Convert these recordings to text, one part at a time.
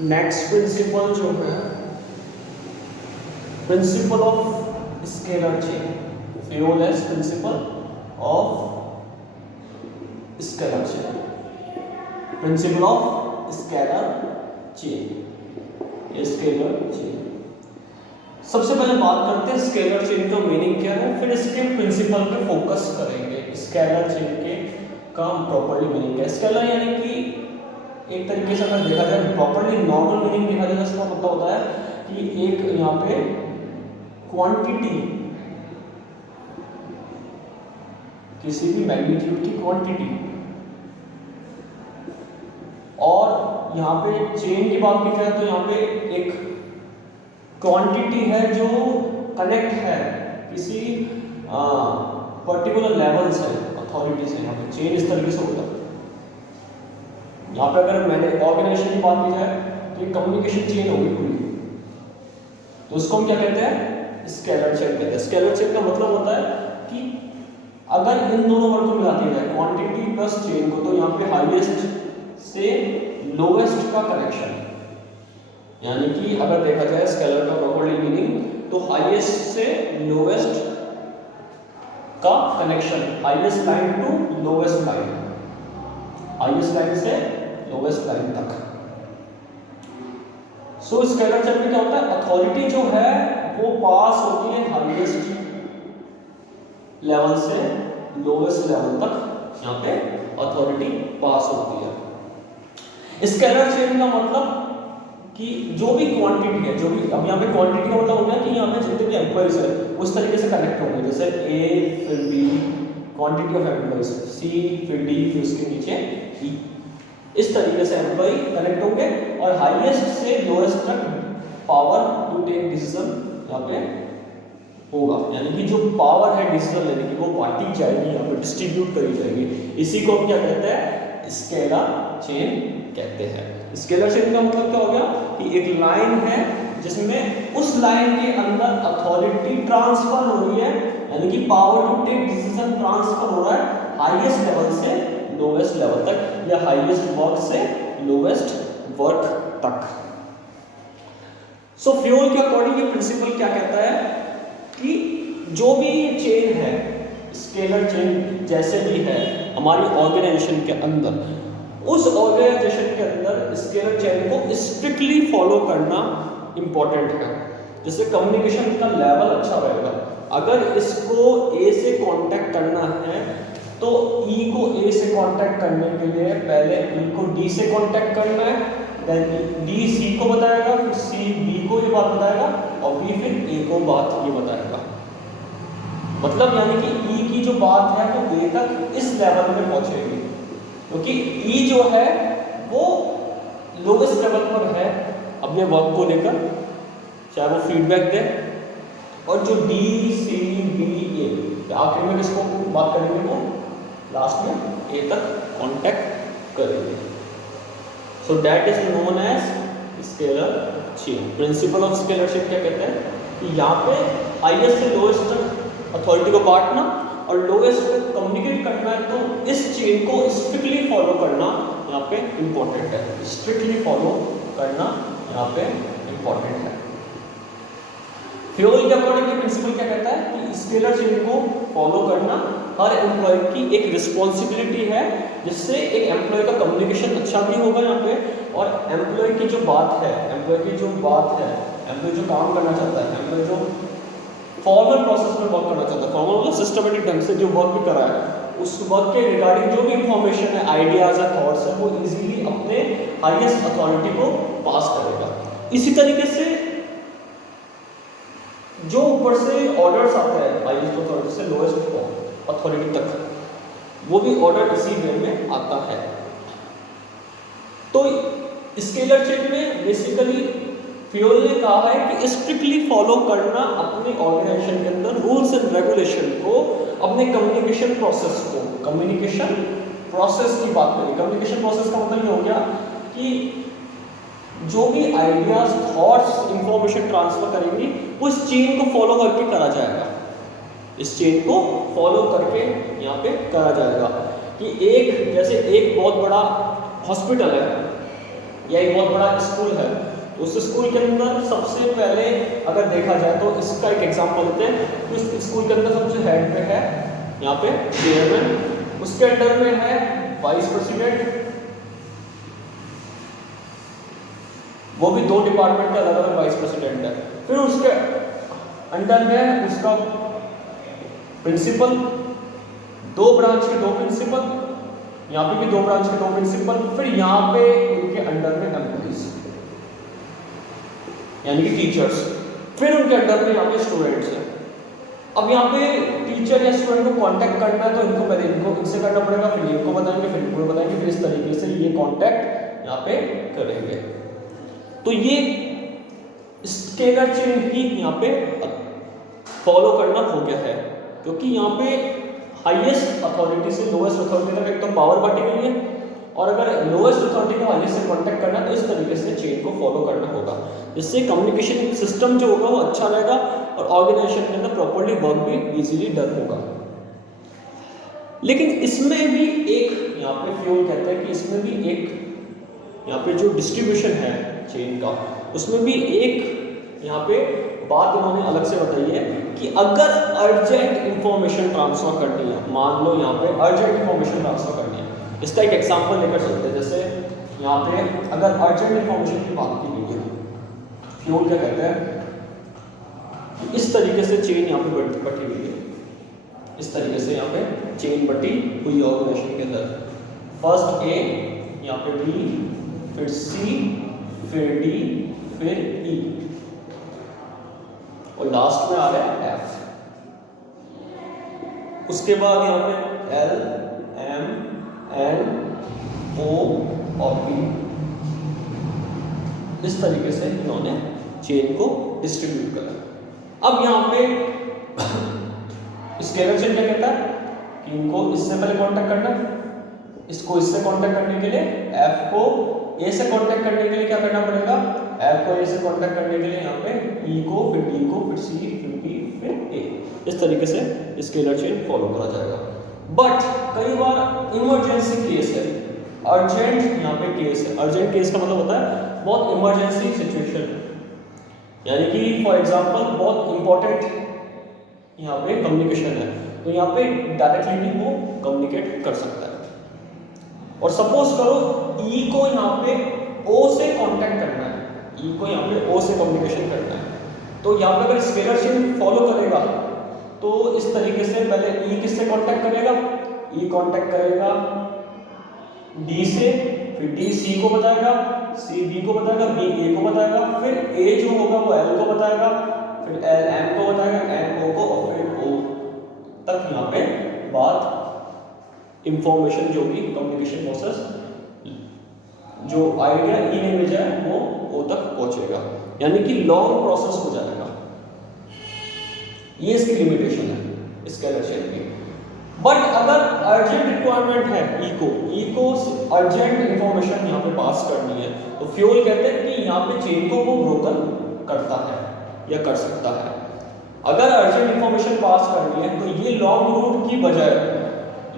Next principle जो है principle of scalar chain, Fayol's principle of scalar chain, principle of scalar chain, scalar chain. सबसे पहले बात करते हैं स्केलर चेन का मीनिंग क्या है, फिर इसके प्रिंसिपल पे फोकस करेंगे। स्केलर चेन के का प्रॉपर्ली मीनिंग है। स्केलर यानी कि एक तरीके से अगर देखा जाए प्रॉपर्ली नॉर्मल मीनिंग देखा जाए, इसका मतलब होता है कि एक यहाँ पे क्वांटिटी, किसी भी मैग्नीट्यूड की क्वांटिटी, और यहाँ पे चेन की बात की जाए तो यहाँ पे एक क्वांटिटी है जो कनेक्ट है किसी पर्टिकुलर लेवल से, अथॉरिटी से। यहाँ पे चेन इस तरीके से होता है। यहाँ पे अगर मैंने ऑर्गेनाइजेशन की बात की जाए तो ये कम्युनिकेशन चेन होगी पूरी, तो उसको हम क्या कहते हैं, स्केलर चेन कहते हैं। स्केलर चेन का मतलब होता है कि अगर इन दोनों वर्ड को मिला दिया जाए, क्वांटिटी प्लस चेन को, तो यहाँ पे हाईएस्ट से लोवेस्ट का कनेक्शन, यानी कि अगर देखा जाए स्केलर का प्रॉपर्ली मीनिंग, तो हाईएस्ट से लोवेस्ट का connection, highest line to lowest line, highest line से लोवेस्ट लाइन तक। सो स्केलर चेन में क्या होता है, अथॉरिटी जो है वो पास होती है हाईएस्ट लेवल से लोवेस्ट लेवल तक, यहाँ पे अथॉरिटी पास होती है। स्केलर चेन का मतलब कि जो भी क्वांटिटी है, जो भी, अब यहाँ पे क्वांटिटी का मतलब हो गया कि यहाँ पे जितने भी एम्प्लॉइज है उस तरीके से कनेक्ट होंगे, जैसे ए फिर बी, क्वांटिटी ऑफ एम्प्लॉइज, सी फिर डी फिर उसके नीचे ई, इस तरीके से एम्प्लॉय कनेक्ट होंगे और हाईएस्ट से लोएस्ट तक पावर टू टेक डिसीजन यहाँ पे होगा, यानी कि जो पावर है डिसीजन लेने की वो बांटी जाएगी, यहाँ पे डिस्ट्रीब्यूट करी जाएगी। इसी को हम क्या कहते हैं, स्केलर चेन कहते हैं। स्केलर चेन का मतलब क्या हो गया कि एक लाइन है जिसमें उस लाइन के अंदर अथॉरिटी ट्रांसफर हो रही है, यानी कि power to take decision transfer हो रहा है हाईएस्ट लेवल से लोवेस्ट लेवल तक, या हाईएस्ट वर्क से लोवेस्ट वर्क तक। सो फ्यूल के अकॉर्डिंग ये प्रिंसिपल क्या कहता है कि जो भी चेन है, स्केलर चेन जैसे भी है हमारी ऑर्गेनाइजेशन के अंदर, उस ऑर्गेनाइजेशन के अंदर स्केलर चेन को स्ट्रिक्टली फॉलो करना इंपॉर्टेंट है। जैसे कम्युनिकेशन का लेवल अच्छा रहेगा, अगर इसको ए से कांटेक्ट करना है तो ई को ए से कांटेक्ट करने के लिए पहले ई को डी से कांटेक्ट करना है, देन डी सी को बताएगा, फिर सी बी को ये बात बताएगा और बी फिर ए को बात ये बताएगा। मतलब यानी कि ई की जो बात है वो ए तक इस लेवल में पहुंचेगी, क्योंकि ई जो है वो लोवेस्ट लेवल पर है अपने वर्क को लेकर, चाहे वो फीडबैक दे, और जो डी सी बी ए आखिर में किसको बात करेंगे, वो लास्ट में ए तक कांटेक्ट करेंगे। So that is known as scalar chain. Principle of scalar chain क्या कहते हैं कि यहाँ पे हाईएस्ट से लोएस्ट तक अथॉरिटी को बांटना और लोएस्ट को कम्युनिकेट करना है, तो इस चेन को स्ट्रिक्टली फॉलो करना यहाँ पे इंपॉर्टेंट है। स्ट्रिक्टली फॉलो करना यहाँ पे इंपॉर्टेंट है। फ्यूल के अकॉर्डिंग ये प्रिंसिपल क्या कहता है कि स्केलर चेन को फॉलो करना हर एम्प्लॉय की एक रिस्पॉन्सिबिलिटी है, जिससे एक एम्प्लॉय का कम्युनिकेशन अच्छा भी होगा यहाँ पे, और एम्प्लॉय की जो बात है, एम्प्लॉय जो काम करना चाहता है, एम्प्लॉय जो फॉर्मल प्रोसेस में वर्क करना चाहता है, फॉर्मल मतलब सिस्टमेटिक ढंग से जो वर्क भी कर रहा है, उस वर्क के रिगार्डिंग जो भी इंफॉर्मेशन है, आइडियाज है, थॉट्स है, वो इजीली अपने हाईएस्ट अथॉरिटी को पास करेगा। इसी तरीके से जो ऊपर से ऑर्डर्स आते हैं हाईएस्ट अथॉरिटी से लोएस्ट अथॉरिटी तक, वो भी ऑर्डर इसी वे में आता है। तो स्केलर चेन में बेसिकली फ्यूल ने कहा है कि स्ट्रिक्टली फॉलो करना अपने ऑर्गेनाइजेशन के अंदर रूल्स एंड रेगुलेशन को, अपने कम्युनिकेशन प्रोसेस को, कम्युनिकेशन प्रोसेस की बात करें। कम्युनिकेशन प्रोसेस का मतलब ये हो गया कि जो भी आइडियाज, थॉट्स, इंफॉर्मेशन ट्रांसफर करेंगी वो इस चेन को फॉलो करके करा जाएगा, इस चेन को फॉलो करके यहाँ पे करा जाएगा। कि एक जैसे एक बहुत बड़ा हॉस्पिटल है, या एक बहुत बड़ा स्कूल है, उस स्कूल के अंदर सबसे पहले अगर देखा जाए तो इसका एक एग्जांपल लेते हैं। तो इस स्कूल के अंदर सबसे हेड पे है यहाँ पे चेयरमैन, उसके अंडर में है वाइस प्रेसिडेंट, वो भी 2 डिपार्टमेंट का अलग अलग वाइस प्रेसिडेंट है। फिर उसके अंडर में उसका प्रिंसिपल, 2 ब्रांच के 2 प्रिंसिपल, यहाँ पे भी 2 ब्रांच के 2 प्रिंसिपल, फिर यहाँ पे उनके अंडर में एम्प्लॉइज यानी कि टीचर्स, फिर उनके अंडर में यहाँ पे स्टूडेंट्स हैं। अब यहाँ पे टीचर या स्टूडेंट को कांटेक्ट करना है तो इनको पहले इनसे करना पड़ेगा, फिर इनको बताएंगे, फिर इनको बताएंगे, फिर इस तरीके से ये कांटेक्ट यहाँ पे करेंगे। तो ये स्केलर चेन ही यहाँ पे फॉलो करना हो गया है, क्योंकि यहाँ पे हाईएस्ट अथॉरिटी से लोएस्ट अथॉरिटी तक एक तो पावर बांटी गई है, और अगर लोएस्ट अथॉरिटी को हाईएस्ट से कांटेक्ट करना है तो इस तरीके से चेन को फॉलो करना होगा, जिससे कम्युनिकेशन सिस्टम जो होगा वो अच्छा रहेगा और ऑर्गेनाइजेशन के अंदर प्रॉपर्ली वर्क भी इजीली डन होगा। लेकिन इसमें भी एक यहाँ पे फ्यूल कहते हैं कि इसमें भी एक यहाँ पे जो डिस्ट्रीब्यूशन है चेन का, उसमें भी एक यहाँ पे बात उन्होंने अलग से बताई है कि अगर अर्जेंट इंफॉर्मेशन ट्रांसफर करनी है, मान लो यहाँ पे अर्जेंट इंफॉर्मेशन ट्रांसफर करनी है, इसका एक एग्जांपल लेकर चलते हैं। जैसे यहाँ पे अगर अर्जेंट इंफॉर्मेशन की बात की गई है, फ्यूल क्या कहते हैं, इस तरीके से चेन यहाँ पे बटी हुई है, इस तरीके से यहाँ पे चेन बटी हुई ऑर्गेनाइजेशन के अंदर। फर्स्ट ए, यहाँ पे बी, फिर सी, फिर डी, फिर ई, और लास्ट में आ रहा है एफ। उसके बाद यहाँ पे एल, एम, एन, ओ और पी, इस तरीके से इन्होंने चेन को डिस्ट्रीब्यूट करा। अब यहाँ पे स्केलर चेन क्या कहता है कि इनको इससे पहले कांटेक्ट करना, इसको इससे कांटेक्ट करने के लिए एफ को ए से कांटेक्ट करने के लिए क्या करना पड़ेगा, एफ को ए से कांटेक्ट करने के लिए यहाँ पे ई को, फिर डी को, फिर सी, फिर बी, फिर ए, इस तरीके से स्केलर चेन फॉलो करा जाएगा। बट कई बार इमरजेंसी केस है, अर्जेंट यहाँ पे केस है। अर्जेंट केस का मतलब होता है बहुत इमरजेंसी सिचुएशन, यानी कि फॉर एग्जांपल बहुत इंपॉर्टेंट यहाँ पे कम्युनिकेशन है, तो यहाँ पे डायरेक्टली भी वो कम्युनिकेट कर सकता है। और सपोज करो ई को यहाँ पे ओ से कांटेक्ट करना है, ई को यहाँ पे ओ से कम्युनिकेशन करना है, तो यहाँ पे अगर स्केलर चेन फॉलो करेगा तो इस तरीके से पहले ई किससे कांटेक्ट करेगा, ई कांटेक्ट करेगा डी से, फिर डी सी को बताएगा, सी बी को बताएगा, बी ए को बताएगा, फिर ए जो होगा वो एल को बताएगा, फिर एल एम को बताएगा, एम ओ को, और फिर ओ तक यहाँ पे बात इंफॉर्मेशन जो भी कम्युनिकेशन प्रोसेस जो आइडिया ई ने भेजा है वो ओ तक पहुंचेगा, यानी कि लॉन्ग प्रोसेस हो जाएगा। ये इसकी लिमिटेशन है स्केलर चेन की। बट अगर अर्जेंट रिक्वायरमेंट है ई को अर्जेंट इंफॉर्मेशन यहाँ पे पास करनी है, तो फ्यूल कहते हैं कि यहाँ पे चेन को वो ब्रोकन करता है या कर सकता है। अगर अर्जेंट इंफॉर्मेशन पास करनी है तो ये लॉन्ग रूट की बजाय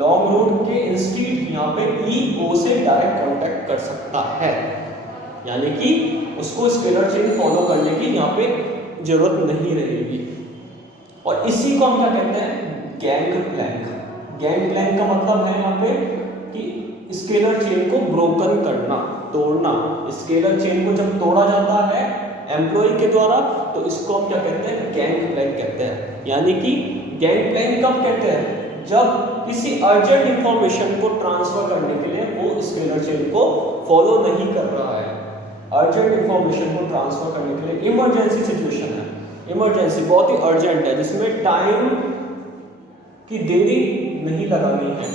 लॉन्ग रूट के इंस्टीड यहाँ पे ई ओ से डायरेक्ट कांटेक्ट कर सकता है, यानी कि उसको स्केलर चेन फॉलो करने की यहाँ पे जरूरत नहीं रहेगी। और इसी को हम क्या कहते हैं, गैंग प्लैंक। गैंग प्लैंक का मतलब है यहाँ पे कि स्केलर चेन को ब्रोकन करना, तोड़ना। स्केलर चेन को जब तोड़ा जाता है एम्प्लॉय के द्वारा तो इसको हम क्या कहते हैं, गैंग प्लैंक कहते हैं। यानी कि गैंग प्लैंक कब कहते हैं, जब किसी अर्जेंट इंफॉर्मेशन को ट्रांसफर करने के लिए वो स्केलर चेन को फॉलो नहीं कर रहा है। अर्जेंट इंफॉर्मेशन को ट्रांसफर करने के लिए इमरजेंसी सिचुएशन है, इमरजेंसी बहुत ही अर्जेंट है, जिसमें टाइम की देरी नहीं लगानी है,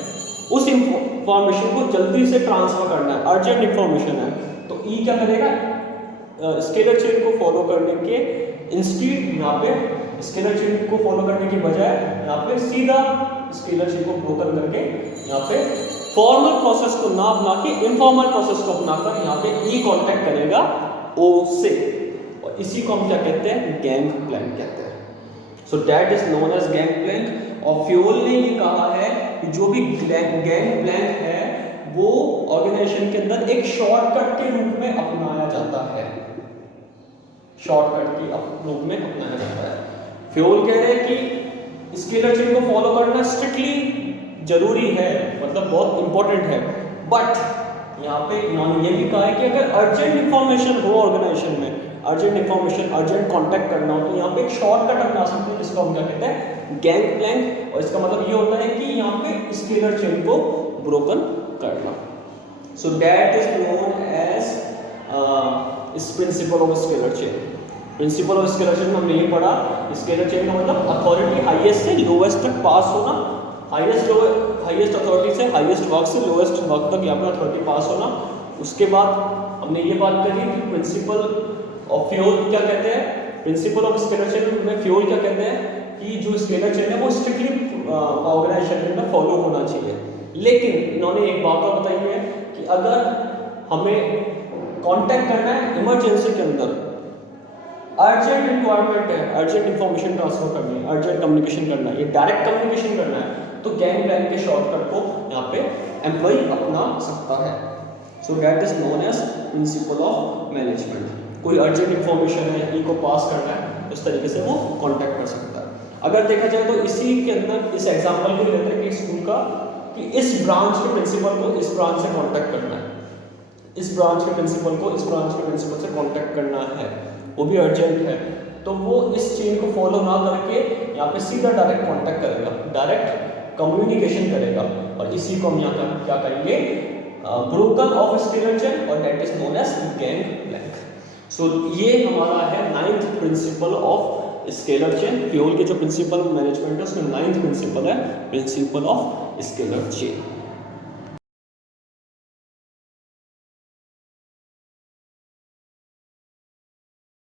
उस इंफॉर्मेशन को जल्दी से ट्रांसफर करना है, अर्जेंट इंफॉर्मेशन है, तो ई क्या करेगा, स्केलर चेन को फॉलो करने के इंस्टीड यहाँ पे स्केलर चेन को फॉलो करने की बजाय यहाँ पे सीधा स्केलर चेन को ब्रोकन करके यहाँ पे फॉर्मल प्रोसेस को ना अपना के इनफॉर्मल प्रोसेस को अपनाकर यहाँ पे ई कांटेक्ट करेगा ओ से, और इसी को हम क्या कहते हैं, गैंग प्लैंक कहते हैं। So that is known as gang plank. और फ्यूल ने ये कहा है कि जो भी गैंग प्लैंक है वो ऑर्गेनाइजेशन के अंदर एक शॉर्टकट के रूप में अपनाया जाता है, शॉर्टकट के रूप में अपनाया जाता है। फ्योल कह रहे हैं कि स्केलर चेन को फॉलो करना स्ट्रिक्टली जरूरी है, मतलब बहुत इंपॉर्टेंट है, बट यहाँ पे इन्होंने ये भी कहा है कि अगर अर्जेंट इंफॉर्मेशन हो ऑर्गेनाइजेशन में, अर्जेंट इंफॉर्मेशन, अर्जेंट कांटेक्ट करना हो, तो यहाँ पे एक शॉर्टकट अपना सकते हैं जिसको हम क्या कहते हैं, गैंग प्लैंक। और इसका मतलब ये होता है कि यहाँ पे स्केलर चेन को ब्रोकन करना। So that is known as इस principle of scalar chain. Principle of scalar chain में हमने ये पढ़ा, स्केलर चेन का मतलब अथॉरिटी हाईएस्ट से लोएस्ट तक पास होना, हाईएस्ट अथॉरिटी से हाईएस्ट वर्क से लोएस्ट वर्क तक यहाँ पर अथॉरिटी पास होना। उसके बाद हमने ये बात करी कि प्रिंसिपल ऑफ फ्योल क्या कहते हैं, प्रिंसिपल ऑफ स्केलर चेन में फ्योल क्या कहते हैं कि जो स्केलर चेन है वो स्ट्रिक्टली ऑर्गेनाइजेशन में फॉलो होना चाहिए। लेकिन इन्होंने एक बात और बताई है कि अगर हमें कांटेक्ट करना है इमरजेंसी के अंदर, अर्जेंट रिक्वायरमेंट है, अर्जेंट इंफॉर्मेशन ट्रांसफर करनी है, अर्जेंट कम्युनिकेशन करना है, ये डायरेक्ट कम्युनिकेशन करना है, तो गैंग प्लैंक के शॉर्टकट को यहाँ पे एम्प्लॉय अपना सकता है। So that is known as principle of management. कोई अर्जेंट इंफॉर्मेशन है, ई को पास करना है, उस तरीके से वो कांटेक्ट कर सकता है। अगर देखा जाए तो इसी के अंदर इस एग्जांपल को लेते हैं कि स्कूल का, कि इस ब्रांच के प्रिंसिपल को इस ब्रांच से कांटेक्ट करना है, इस ब्रांच के प्रिंसिपल को इस ब्रांच के प्रिंसिपल से कांटेक्ट करना है, वो भी अर्जेंट है, तो वो इस चेन को फॉलो ना करके यहाँ पे सीधा डायरेक्ट कांटेक्ट करेगा, डायरेक्ट कम्युनिकेशन करेगा, और इसी को हम यहाँ क्या करेंगे, ब्रोकन ऑफ स्केलर चेन, और that is known as gang Planck. So ये हमारा है 9th principle of scalar chain. Fayol के जो प्रिंसिपल मैनेजमेंट है उसमें 9th प्रिंसिपल है प्रिंसिपल ऑफ स्केलर चेन।